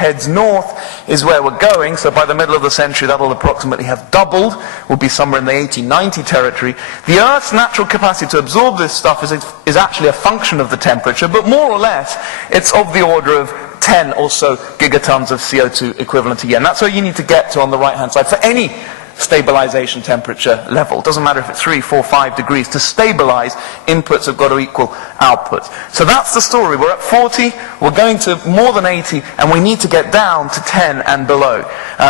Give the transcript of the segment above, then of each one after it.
heads north is where we're going, so by the middle of the century that'll approximately have doubled, we'll be somewhere in the 1890 territory. The Earth's natural capacity to absorb this stuff is actually a function of the temperature, but more or less it's of the order of 10 or so gigatons of CO2 equivalent a year. And that's where you need to get to on the right hand side for any stabilization temperature level. It doesn't matter if it's 3, 4, 5 degrees. To stabilize, inputs have got to equal outputs. So that's the story. We're at 40, we're going to more than 80, and we need to get down to 10 and below.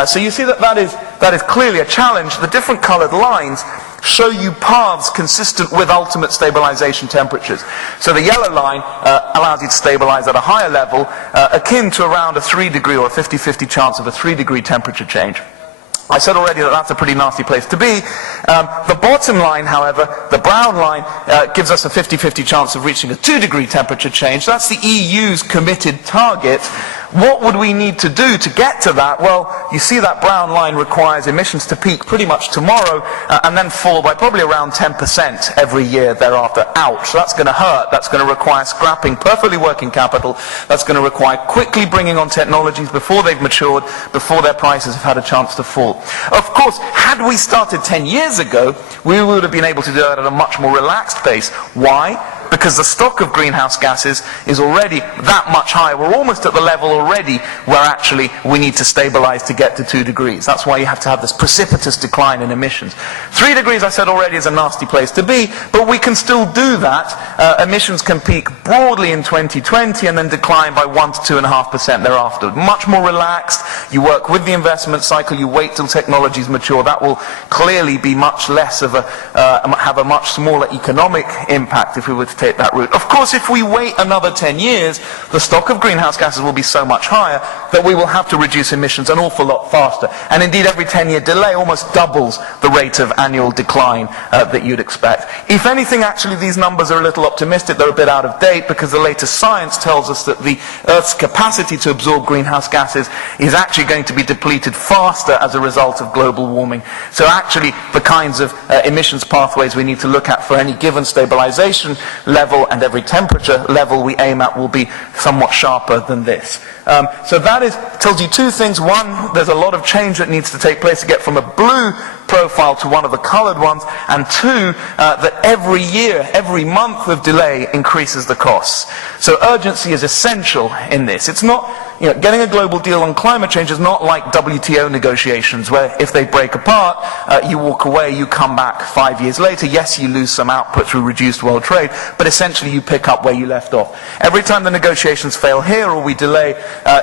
So you see that is clearly a challenge. The different colored lines show you paths consistent with ultimate stabilization temperatures. So the yellow line allows you to stabilize at a higher level, akin to around a 3 degree or a 50-50 chance of a 3 degree temperature change. I said already that that's a pretty nasty place to be. The bottom line, however, the brown line, gives us a 50-50 chance of reaching a 2 degree temperature change. That's the EU's committed target. What would we need to do to get to that? Well, you see that brown line requires emissions to peak pretty much tomorrow and then fall by probably around 10% every year thereafter. Ouch. So that's going to hurt. That's going to require scrapping perfectly working capital. That's going to require quickly bringing on technologies before they've matured, before their prices have had a chance to fall. Of course, had we started 10 years ago, we would have been able to do that at a much more relaxed pace. Why? Because the stock of greenhouse gases is already that much higher. We're almost at the level already where actually we need to stabilize to get to 2 degrees. That's why you have to have this precipitous decline in emissions. 3 degrees, I said already, is a nasty place to be, but we can still do that. Emissions can peak broadly in 2020 and then decline by 1 to 2.5% thereafter. Much more relaxed. You work with the investment cycle. You wait till technologies mature. That will clearly be much less of have a much smaller economic impact if we were to take that route. Of course, if we wait another 10 years, the stock of greenhouse gases will be so much higher that we will have to reduce emissions an awful lot faster. And indeed, every 10-year delay almost doubles the rate of annual decline that you'd expect. If anything, actually, these numbers are a little optimistic. They're a bit out of date because the latest science tells us that the Earth's capacity to absorb greenhouse gases is actually going to be depleted faster as a result of global warming. So actually, the kinds of emissions pathways we need to look at for any given stabilization level and every temperature level we aim at will be somewhat sharper than this. So that tells you two things. One, there's a lot of change that needs to take place to get from a blue profile to one of the colored ones, and two, that every year, every month of delay increases the costs. So urgency is essential in this. It's not, getting a global deal on climate change is not like WTO negotiations where if they break apart, you walk away, you come back 5 years later. Yes, you lose some output through reduced world trade, but essentially you pick up where you left off. Every time the negotiations fail here or we delay,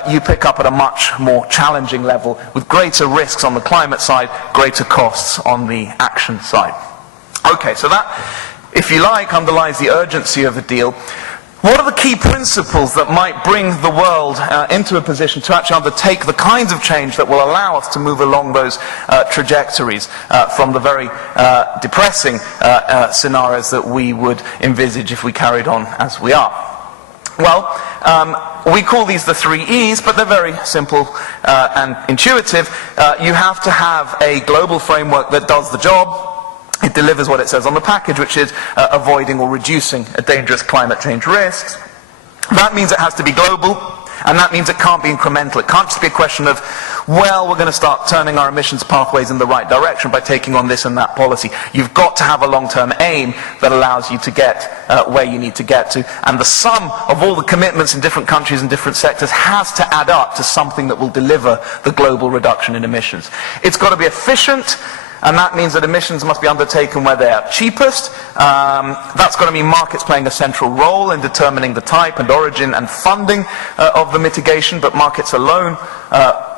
you pick up at a much more challenging level with greater risks on the climate side, greater costs on the action side. Okay, so that, if you like, underlines the urgency of the deal. What are the key principles that might bring the world into a position to actually undertake the kinds of change that will allow us to move along those trajectories from the very depressing scenarios that we would envisage if we carried on as we are? Well, we call these the 3 E's, but they're very simple and intuitive. You have to have a global framework that does the job. It delivers what it says on the package, which is avoiding or reducing dangerous climate change risks. That means it has to be global, and that means it can't be incremental. It can't just be a question of, well, we're going to start turning our emissions pathways in the right direction by taking on this and that policy. You've got to have a long-term aim that allows you to get where you need to get to. And the sum of all the commitments in different countries and different sectors has to add up to something that will deliver the global reduction in emissions. It's got to be efficient. And that means that emissions must be undertaken where they are cheapest. That's got to mean markets playing a central role in determining the type and origin and funding of the mitigation, but markets alone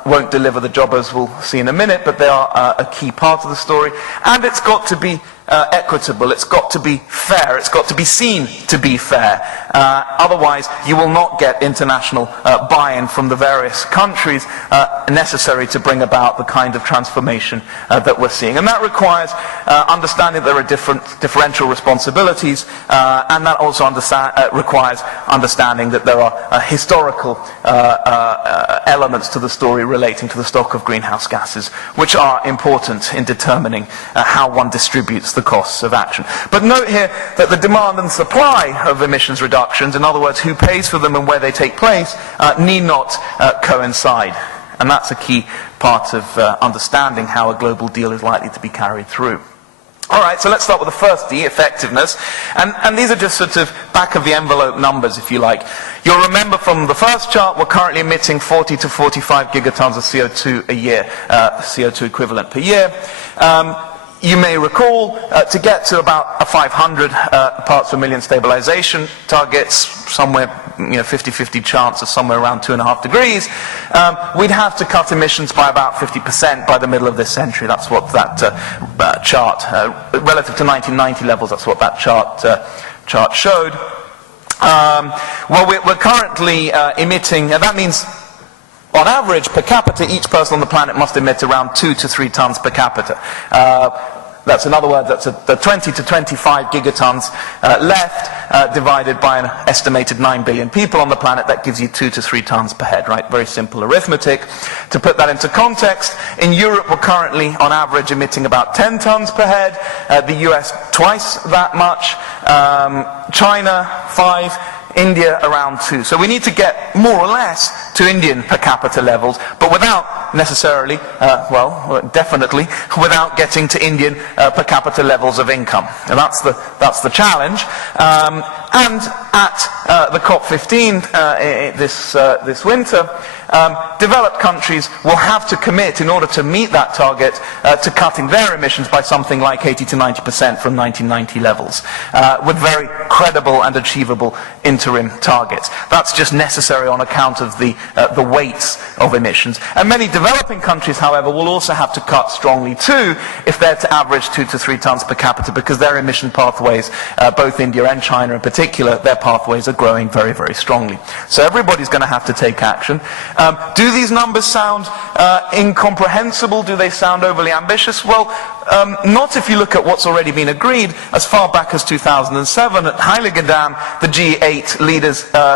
won't deliver the job, as we'll see in a minute, but they are a key part of the story. And it's got to be equitable, it's got to be fair, it's got to be seen to be fair. Otherwise, you will not get international buy-in from the various countries necessary to bring about the kind of transformation that we're seeing. And that requires understanding there are differential responsibilities, and that also requires understanding that there are historical elements to the story relating to the stock of greenhouse gases, which are important in determining how one distributes it's the costs of action. But note here that the demand and supply of emissions reductions, in other words, who pays for them and where they take place, need not coincide. And that's a key part of understanding how a global deal is likely to be carried through. All right, so let's start with the first D, effectiveness. And these are just sort of back-of-the-envelope numbers, if you like. You'll remember from the first chart, we're currently emitting 40 to 45 gigatons of CO2 a year, CO2 equivalent per year. You may recall, to get to about a 500 parts per million stabilization targets, somewhere, 50-50 chance of somewhere around 2.5 degrees, we'd have to cut emissions by about 50% by the middle of this century. That's what that chart, relative to 1990 levels, that's what that chart showed. Well, we're currently emitting, that means on average, per capita, each person on the planet must emit around 2 to 3 tons per capita. That's, in other words, that's the 20 to 25 gigatons left, divided by an estimated 9 billion people on the planet. That gives you 2 to 3 tons per head, right? Very simple arithmetic. To put that into context, in Europe, we're currently, on average, emitting about 10 tons per head. The US, twice that much. China, 5. India around 2. So we need to get more or less to Indian per capita levels, but without necessarily, definitely, without getting to Indian per capita levels of income. And that's the challenge. And at the COP15 this winter, developed countries will have to commit, in order to meet that target, to cutting their emissions by something like 80 to 90% from 1990 levels, with very credible and achievable interim targets. That's just necessary on account of the weights of emissions. And many developing countries, however, will also have to cut strongly too, if they're to average 2 to 3 tons per capita, because their emission pathways, both India and China in particular, their pathways are growing very, very strongly. So everybody's going to have to take action. Do these numbers sound incomprehensible? Do they sound overly ambitious? Well, not if you look at what's already been agreed. As far back as 2007 at Heiligendamm, the G8 leaders